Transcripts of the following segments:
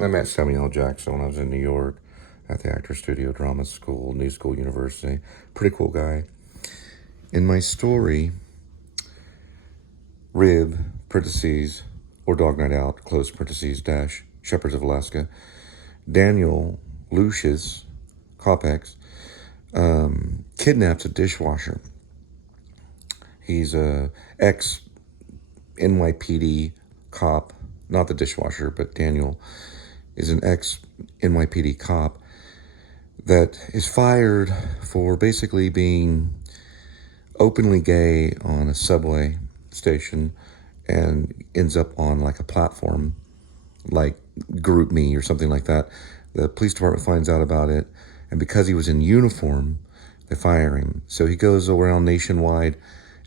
I met Samuel L. Jackson when I was in New York at the Actor Studio Drama School, New School University. Pretty cool guy. In my story, Rib, parentheses, or Dog Night Out, close parentheses, dash, Shepherds of Alaska, Daniel Lucius Kopex kidnaps a dishwasher. He's a ex-NYPD cop, not the dishwasher, but Daniel is an ex-NYPD cop that is fired for basically being openly gay on a subway station and ends up on like a platform like Group Me or something like that. The police department finds out about it, and because he was in uniform, they fire him. So he goes around nationwide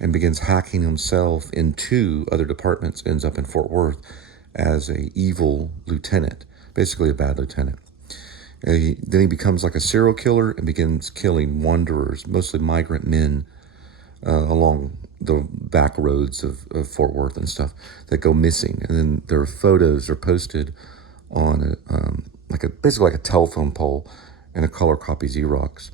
and begins hacking himself into other departments, ends up in Fort Worth as a evil lieutenant, basically a bad lieutenant. Then he becomes like a serial killer and begins killing wanderers, mostly migrant men, along the back roads of Fort Worth and stuff that go missing. And then their photos are posted on basically like a telephone pole and a color copy Xerox.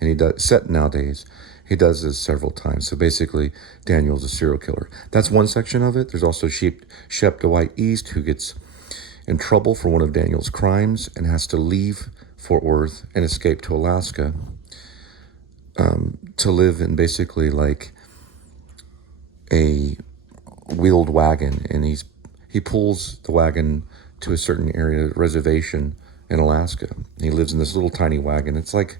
And he does, set nowadays, he does this several times. So basically, Daniel's a serial killer. That's one section of it. There's also Shep Dwight East, who gets in trouble for one of Daniel's crimes and has to leave Fort Worth and escape to Alaska to live in basically like a wheeled wagon. And he pulls the wagon to a certain area, reservation in Alaska. And he lives in this little tiny wagon. It's like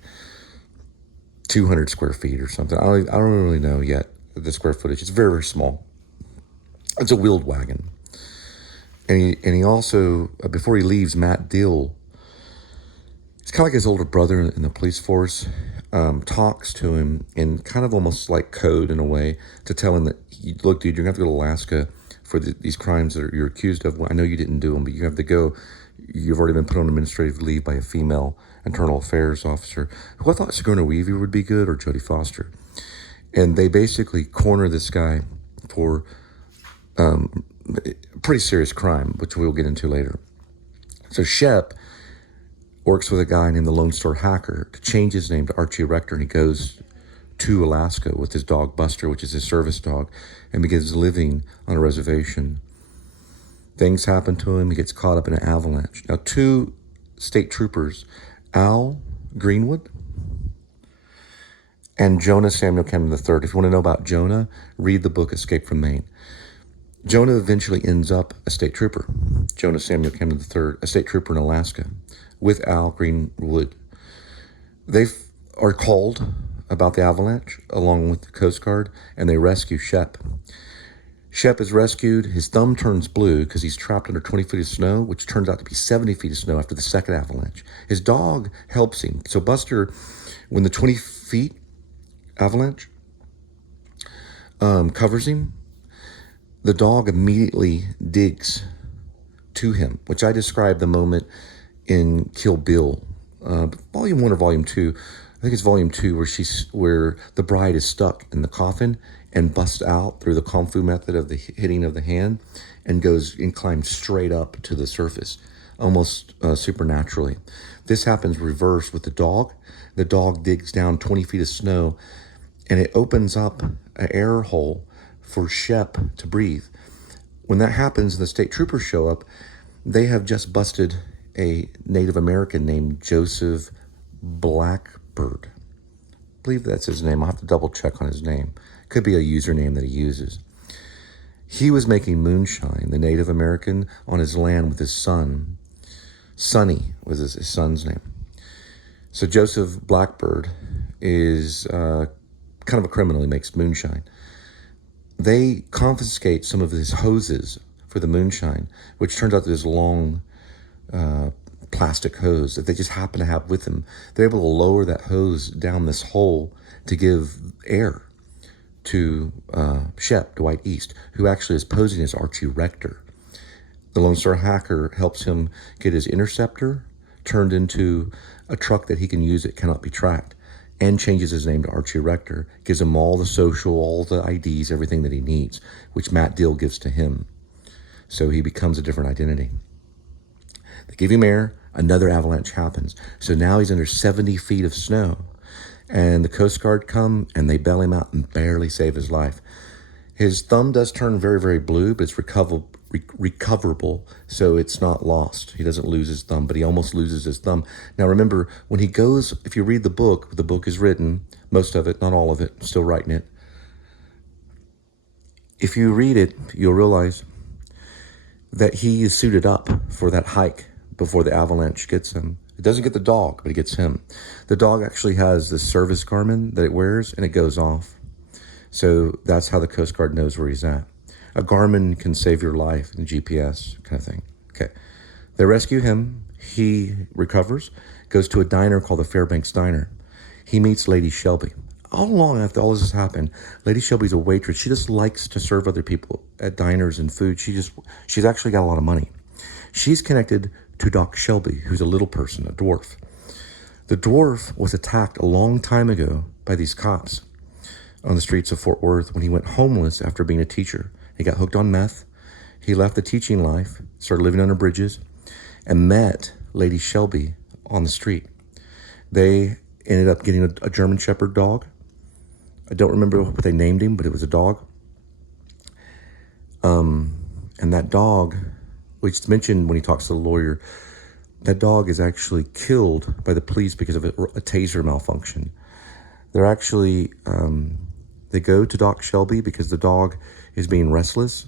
200 square feet or something. I don't really know yet the square footage. It's very, very small. It's a wheeled wagon. And he also, before he leaves, Mat Dil, it's kind of like his older brother in the police force, talks to him in kind of almost like code in a way to tell him that, look, dude, you're going to have to go to Alaska for these crimes that you're accused of. Well, I know you didn't do them, but you have to go. You've already been put on administrative leave by a female internal affairs officer, who I thought Sigourney Weaver would be good, or Jodie Foster. And they basically corner this guy for pretty serious crime, which we'll get into later. So Shep works with a guy named the Lonestar Hacker to change his name to Archie Rector, and he goes to Alaska with his dog Buster, which is his service dog, and begins living on a reservation. Things happen to him. He gets caught up in an avalanche. Now, two state troopers, Al Greenwood and Jonah Samuel Camden III. If you want to know about Jonah, read the book Escape from Maine. Jonah eventually ends up a state trooper. Jonah Samuel Camden III, a state trooper in Alaska, with Al Greenwood. They are called about the avalanche along with the Coast Guard, and they rescue Shep. Shep is rescued. His thumb turns blue because he's trapped under 20 feet of snow, which turns out to be 70 feet of snow after the second avalanche. His dog helps him. So Buster, when the 20 feet avalanche covers him, the dog immediately digs to him, which I described the moment in Kill Bill, volume 1 or volume 2. I think it's volume 2 where the bride is stuck in the coffin and busts out through the kung fu method of the hitting of the hand and goes and climbs straight up to the surface, almost supernaturally. This happens reverse with the dog. The dog digs down 20 feet of snow, and it opens up an air hole for Shep to breathe. When that happens, the state troopers show up. They have just busted a Native American named Joseph Blackbird. I believe that's his name. I'll have to double check on his name. Could be a username that he uses. He was making moonshine, the Native American, on his land with his son. Sonny was his son's name. So Joseph Blackbird is kind of a criminal. He makes moonshine. They confiscate some of his hoses for the moonshine, which turns out that this long plastic hose that they just happen to have with them. They're able to lower that hose down this hole to give air to Shep, Dwight East, who actually is posing as Archie Rector. The Lonestar Hacker helps him get his interceptor turned into a truck that he can use that cannot be tracked, and changes his name to Archie Rector, gives him all the social, all the IDs, everything that he needs, which Mat Dil gives to him. So he becomes a different identity. They give him air, another avalanche happens. So now he's under 70 feet of snow. And the Coast Guard come and they bail him out and barely save his life. His thumb does turn very, very blue, but it's recoverable, so it's not lost. He doesn't lose his thumb, but he almost loses his thumb. Now remember, when he goes, if you read the book is written, most of it, not all of it, still writing it. If you read it, you'll realize that he is suited up for that hike before the avalanche gets him. It doesn't get the dog, but it gets him. The dog actually has this service Garmin that it wears, and it goes off. So that's how the Coast Guard knows where he's at. A Garmin can save your life in GPS kind of thing. Okay. They rescue him. He recovers, goes to a diner called the Fairbanks Diner. He meets Lady Shelby. All along after all this has happened, Lady Shelby's a waitress. She just likes to serve other people at diners and food. She's actually got a lot of money. She's connected to Doc Shelby, who's a little person, a dwarf. The dwarf was attacked a long time ago by these cops on the streets of Fort Worth when he went homeless after being a teacher. He got hooked on meth. He left the teaching life, started living under bridges, and met Lady Shelby on the street. They ended up getting a German Shepherd dog. I don't remember what they named him, but it was a dog. And that dog, which is mentioned when he talks to the lawyer, that dog is actually killed by the police because of a taser malfunction. They're actually, they go to Doc Shelby because the dog is being restless,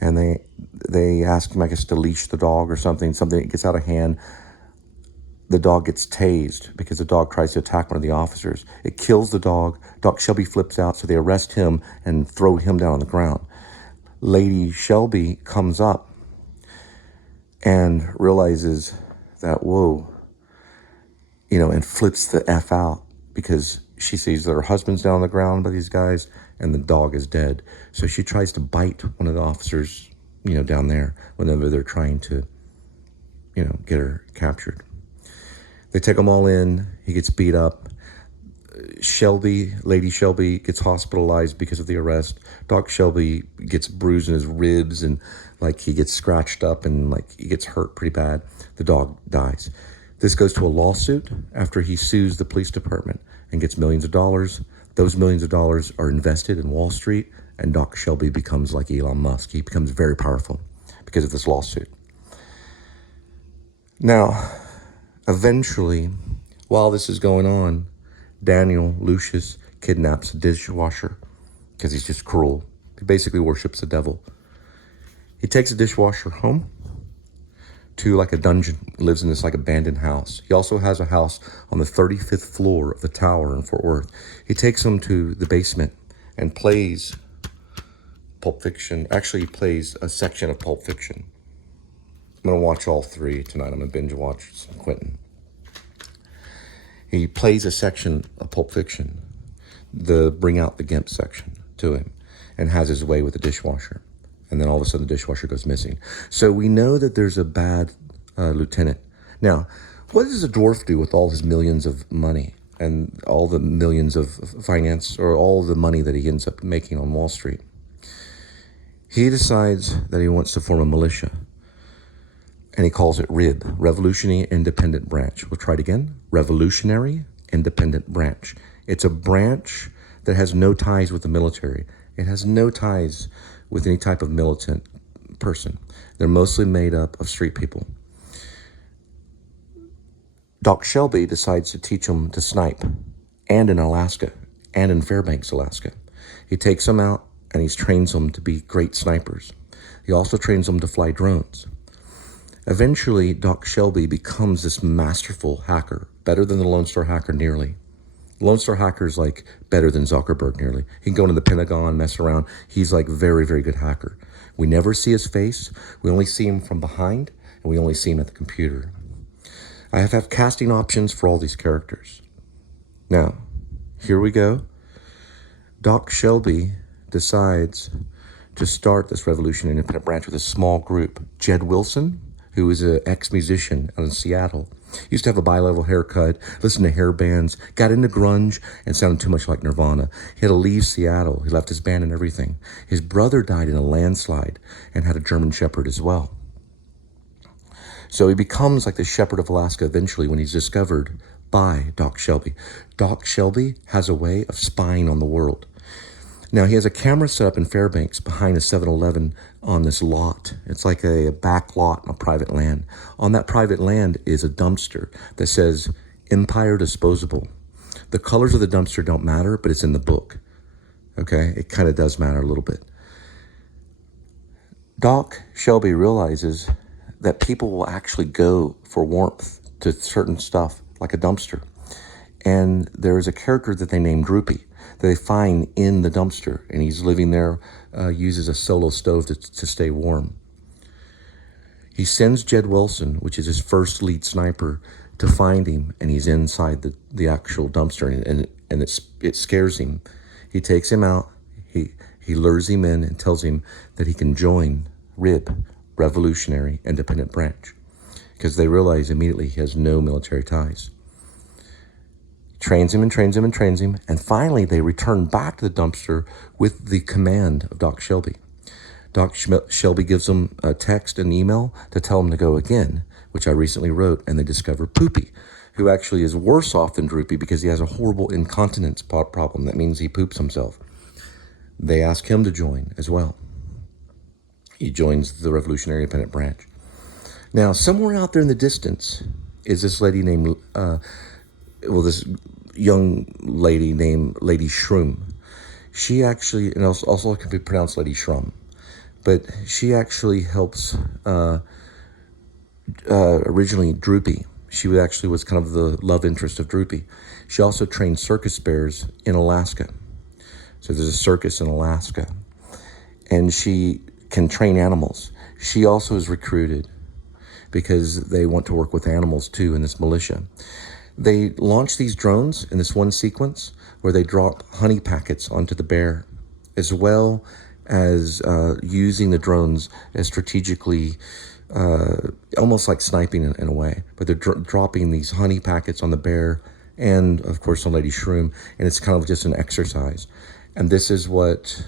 and they ask him, I guess, to leash the dog or something that gets out of hand. The dog gets tased because the dog tries to attack one of the officers. It kills the dog. Doc Shelby flips out, so they arrest him and throw him down on the ground. Lady Shelby comes up and realizes that, whoa, and flips the F out because she sees that her husband's down on the ground by these guys and the dog is dead. So she tries to bite one of the officers, down there whenever they're trying to, get her captured. They take them all in. He gets beat up. Lady Shelby gets hospitalized because of the arrest. Doc Shelby gets bruised in his ribs and he gets scratched up and he gets hurt pretty bad. The dog dies. This goes to a lawsuit after he sues the police department and gets millions of dollars. Those millions of dollars are invested in Wall Street, and Doc Shelby becomes like Elon Musk. He becomes very powerful because of this lawsuit. Now, eventually, while this is going on, Daniel Lucius kidnaps a dishwasher because he's just cruel. He basically worships the devil. He takes the dishwasher home to a dungeon, lives in this abandoned house. He also has a house on the 35th floor of the tower in Fort Worth. He takes him to the basement and plays Pulp Fiction. Actually, he plays a section of Pulp Fiction. I'm going to watch all three tonight. I'm going to binge watch some Quentin. He plays a section of Pulp Fiction, the Bring Out the Gimp section, to him, and has his way with the dishwasher. And then all of a sudden the dishwasher goes missing. So we know that there's a bad lieutenant. Now, what does a dwarf do with all his millions of money and all the millions of finance, or all the money that he ends up making on Wall Street? He decides that he wants to form a militia. And he calls it RIB, Revolutionary Independent Branch. We'll try it again. Revolutionary Independent Branch. It's a branch that has no ties with the military. It has no ties with any type of militant person. They're mostly made up of street people. Doc Shelby decides to teach them to snipe, and in Alaska, and in Fairbanks, Alaska. He takes them out and he trains them to be great snipers. He also trains them to fly drones. Eventually, Doc Shelby becomes this masterful hacker, better than the Lonestar Hacker nearly. Lonestar Hacker is better than Zuckerberg nearly. He can go into the Pentagon, mess around. He's very, very good hacker. We never see his face. We only see him from behind, and we only see him at the computer. I have casting options for all these characters. Now, here we go. Doc Shelby decides to start this Revolution Independent Branch with a small group. Jed Wilson, who is an ex-musician out in Seattle, used to have a bi-level haircut, listened to hair bands, got into grunge, and sounded too much like Nirvana. He had to leave Seattle. He left his band and everything. His brother died in a landslide and had a German Shepherd as well. So he becomes like the shepherd of Alaska eventually when he's discovered by Doc Shelby. Doc Shelby has a way of spying on the world. Now, he has a camera set up in Fairbanks behind a 7-Eleven on this lot. It's like a back lot on a private land. On that private land is a dumpster that says Empire Disposable. The colors of the dumpster don't matter, but it's in the book. Okay? It kind of does matter a little bit. Doc Shelby realizes that people will actually go for warmth to certain stuff, like a dumpster. And there's a character that they name Droopy that they find in the dumpster, and he's living there, uses a solo stove to stay warm. He sends Jed Wilson, which is his first lead sniper, to find him, and he's inside the actual dumpster, and it scares him. He takes him out, he lures him in and tells him that he can join RIB, Revolutionary Independent Branch, because they realize immediately he has no military ties. Trains him and trains him and trains him, and finally they return back to the dumpster with the command of Doc Shelby. Doc Shelby gives them a text and email to tell them to go again, which I recently wrote, and they discover Poopy, who actually is worse off than Droopy because he has a horrible incontinence problem. That means he poops himself. They ask him to join as well. He joins the Revolutionary Independent Branch. Now, somewhere out there in the distance is this lady named, this young lady named Lady Shroom. She actually, and also it can be pronounced Lady Shrum, but she actually helps, originally Droopy. She was kind of the love interest of Droopy. She also trained circus bears in Alaska. So there's a circus in Alaska, and she can train animals. She also is recruited because they want to work with animals too in this militia. They launch these drones in this one sequence where they drop honey packets onto the bear, as well as using the drones as strategically, almost like sniping in a way. But they're dropping these honey packets on the bear and, of course, on Lady Shroom, and it's kind of just an exercise. And this is what,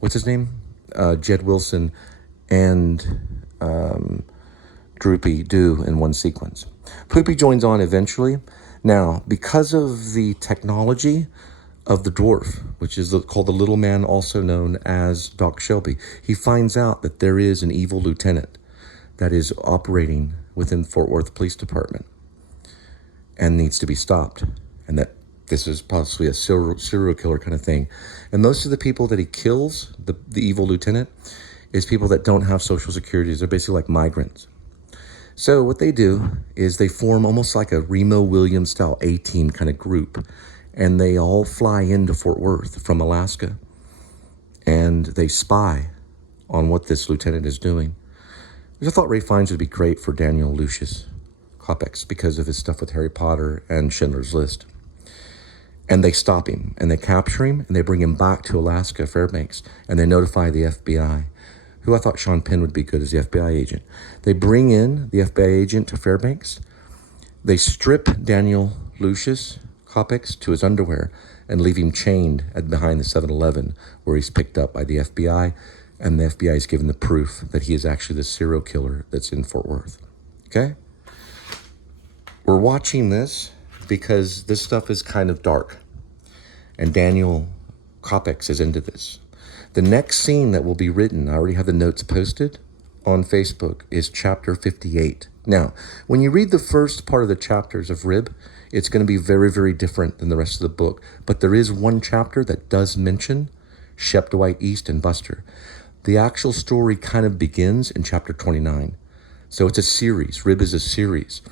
what's his name? Jed Wilson and Droopy do in one sequence. Poopy joins on eventually. Now, because of the technology of the Dwarf, which is called the Little Man, also known as Doc Shelby, he finds out that there is an evil lieutenant that is operating within Fort Worth Police Department and needs to be stopped, and that this is possibly a serial killer kind of thing. And most of the people that he kills, the evil lieutenant, is people that don't have social security. They're basically like migrants. So what they do is they form almost like a Remo Williams style A-team kind of group, and they all fly into Fort Worth from Alaska, and they spy on what this lieutenant is doing. Which I thought Ray Fiennes would be great for Daniel Lucius Kopex because of his stuff with Harry Potter and Schindler's List. And they stop him, and they capture him, and they bring him back to Alaska, Fairbanks, and they notify the FBI, who I thought Sean Penn would be good as the FBI agent. They bring in the FBI agent to Fairbanks. They strip Daniel Lucius Kopex to his underwear and leave him chained behind the 7-Eleven, where he's picked up by the FBI, and the FBI is given the proof that he is actually the serial killer that's in Fort Worth. Okay? We're watching this because this stuff is kind of dark, and Daniel Kopex is into this. The next scene that will be written, I already have the notes posted on Facebook, is chapter 58. Now, when you read the first part of the chapters of RIB, it's going to be very, very different than the rest of the book. But there is one chapter that does mention Shep, Dwight East, and Buster. The actual story kind of begins in chapter 29. So it's a series. RIB is a series.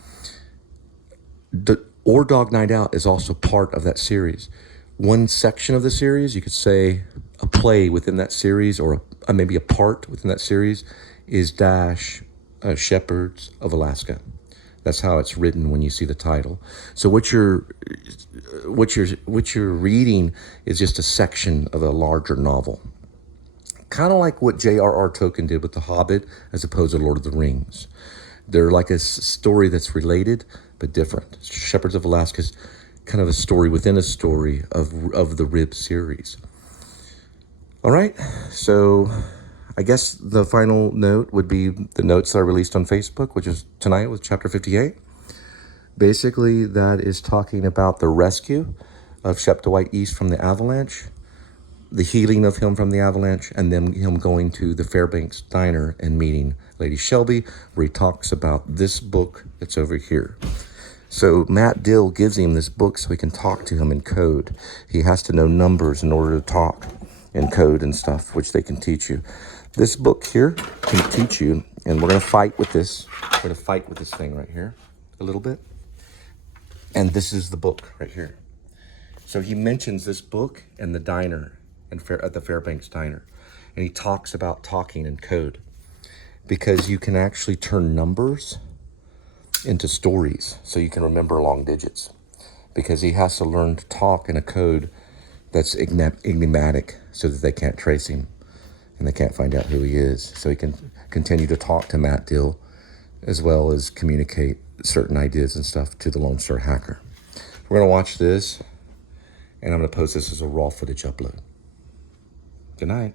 Or Dog Night Out is also part of that series. One section of the series, you could say a play within that series, or maybe a part within that series, is Dash Shepherds of Alaska. That's how it's written when you see the title. So what you're reading is just a section of a larger novel. Kind of like what J.R.R. Tolkien did with The Hobbit as opposed to Lord of the Rings. They're like a story that's related but different. Shepherds of Alaska is kind of a story within a story of the RIB series. All right, so I guess the final note would be the notes that I released on Facebook, which is tonight with chapter 58. Basically, that is talking about the rescue of Shep Dwight East from the avalanche, the healing of him from the avalanche, and then him going to the Fairbanks Diner and meeting Lady Shelby, where he talks about this book that's over here. So Mat Dil gives him this book so he can talk to him in code. He has to know numbers in order to talk in code and stuff, which they can teach you. This book here can teach you, and we're going to fight with this. We're going to fight with this thing right here a little bit. And this is the book right here. So he mentions this book and the diner at the Fairbanks Diner. And he talks about talking in code, because you can actually turn numbers into stories so you can remember long digits, because he has to learn to talk in a code that's enigmatic so that they can't trace him and they can't find out who he is. So he can continue to talk to Mat Dil as well as communicate certain ideas and stuff to the Lonestar Hacker. We're going to watch this, and I'm going to post this as a raw footage upload. Good night.